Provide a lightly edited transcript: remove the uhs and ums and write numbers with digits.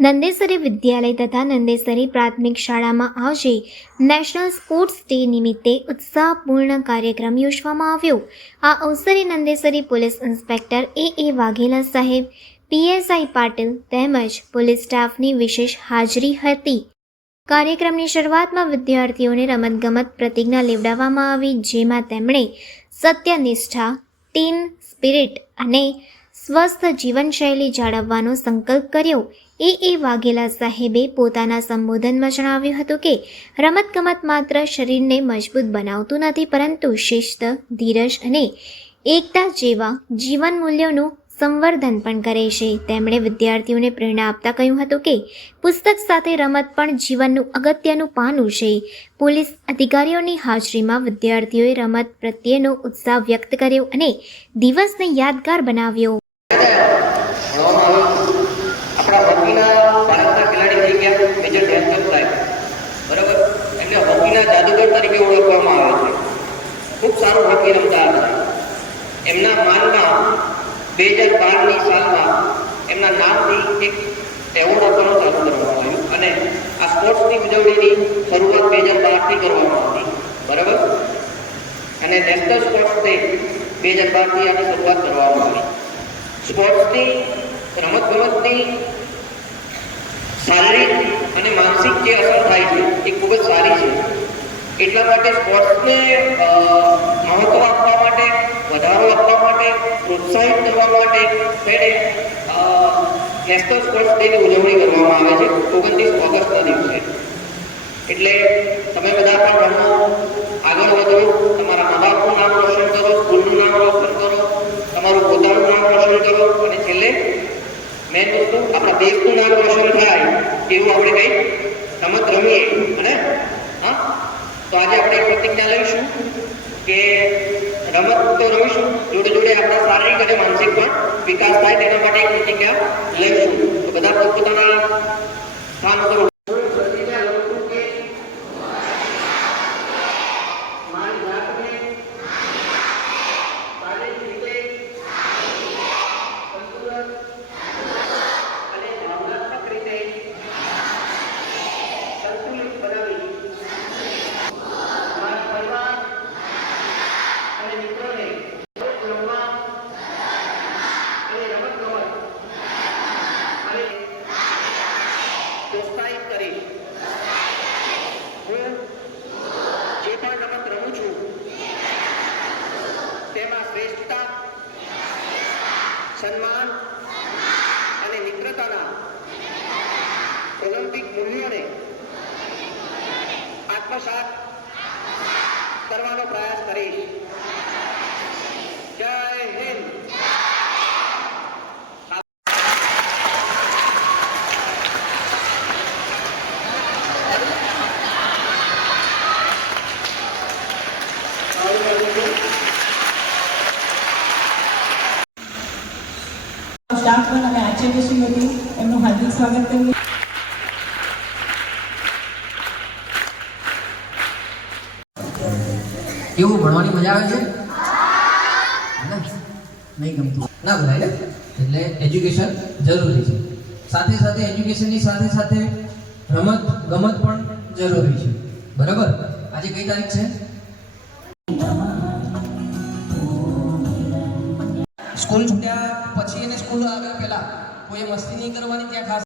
નંદેસરી વિદ્યાલય તથા નંદેસરી પ્રાથમિક શાળામાં આજે નેશનલ સ્પોર્ટ્સ ડે નિમિત્તે ઉત્સાહપૂર્ણ કાર્યક્રમ યોજવામાં આવ્યો. આ અવસરે નંદેસરી પોલીસ ઇન્સ્પેક્ટર એ વાઘેલા સાહેબ, પીએસઆઈ પાટીલ તેમજ પોલીસ સ્ટાફની વિશેષ હાજરી હતી. કાર્યક્રમની શરૂઆતમાં વિદ્યાર્થીઓને રમતગમત પ્રતિજ્ઞા લેવડાવવામાં આવી, જેમાં તેમણે સત્યનિષ્ઠા, ટીમ સ્પિરિટ અને સ્વસ્થ જીવનશૈલી જાળવવાનો સંકલ્પ કર્યો. એ વાઘેલા સાહેબે પોતાના સંબોધનમાં જણાવ્યું હતું કે રમતગમત માત્ર શરીરને મજબૂત બનાવતું નથી, પરંતુ શિસ્ત, ધીરજ અને એકતા જેવા જીવન મૂલ્યોનું સંવર્ધન પણ કરે છે. તેમણે વિદ્યાર્થીઓને પ્રેરણા આપતા કહ્યું હતું કે પુસ્તક સાથે રમત પણ જીવનનું અગત્યનું પાનું છે. પોલીસ અધિકારીઓની હાજરીમાં વિદ્યાર્થીઓએ રમત પ્રત્યેનો ઉત્સાહ વ્યક્ત કર્યો અને દિવસને યાદગાર બનાવ્યો. આપણા હોકીના ભારતના ખેલાડી થઈ ગયા મેજર ધ્યાનચંદ સાહેબ, બરાબર, એટલે હોકીના જાદુગર તરીકે ઓળખવામાં આવે છે. ખૂબ સારું હોકી રમતા હતા. એમના માનમાં 2012ની સાલમાં એમના નામથી એક એવોર્ડ આપવાનું ચાલુ કરવામાં આવ્યું અને આ સ્પોર્ટ્સની ઉજવણીની શરૂઆત 2012થી કરવામાં આવી, બરાબર, અને નેશનલ સ્પોર્ટ્સ ડે 2012થી આની શરૂઆત કરવામાં આવી. સ્પોર્ટ્સની, રમતગમતની શારીરિક અને માનસિક જે અસર થાય છે એ ખૂબ જ સારી છે. એટલા માટે સ્પોર્ટ્સને મહત્ત્વ આપવા માટે, વધારો આપવા માટે, પ્રોત્સાહિત કરવા માટે થઈને નેશનલ સ્પોર્ટ્સ ડેની ઉજવણી કરવામાં આવે છે 29 ઓગસ્ટના દિવસે. એટલે તમે બધા પણ રમો, આગળ વધો, તમારા મા બાપનું નામ રોશન કરો, સ્કૂલનું નામ રોશન કરો, તમારું પોતાનું નામ રોશન કરો અને છેલ્લે મેન વસ્તુ આપણા દેશનું નામ રોશન થાય એવું આપણે કંઈક રમત રમીએ. અને હા, તો આજે આપણે એક પ્રતિજ્ઞા લઈશું કે રમત તો રમીશું, જોડે જોડે આપણા શારીરિક અને માનસિક પણ વિકાસ થાય તેના માટે એક પ્રતિજ્ઞા લઈશું. તો બધા પોતપોતાના સ્થાન ઉપર પ્રોત્સાહિત કરીશ. હું જે પણ રમત રમું છું તેમાં શ્રેષ્ઠતા, સન્માન અને મિત્રતાના ઓલિમ્પિક મૂલ્યોને આત્મસાત કરવાનો પ્રયાસ કરીશ. જય હિન્દ. સ્ટાફ પણ અને આચાર્યશ્રી વતી એમનું હાર્દિક સ્વાગત કરીએ. કેવું ભણવાની મજા આવે છે? નહીં ગમતું ના ભણાય ને, એટલે એજ્યુકેશન જરૂરી છે. સાથે સાથે એજ્યુકેશનની સાથે સાથે રમત ગમત પણ જરૂરી છે, બરાબર. આજે કઈ તારીખ છે? સ્કૂલ છૂટ્યા પછી અને સ્કૂલ આવ્યા પહેલા કોઈએ મસ્તી નહીં કરવાની. ત્યાં ખાસ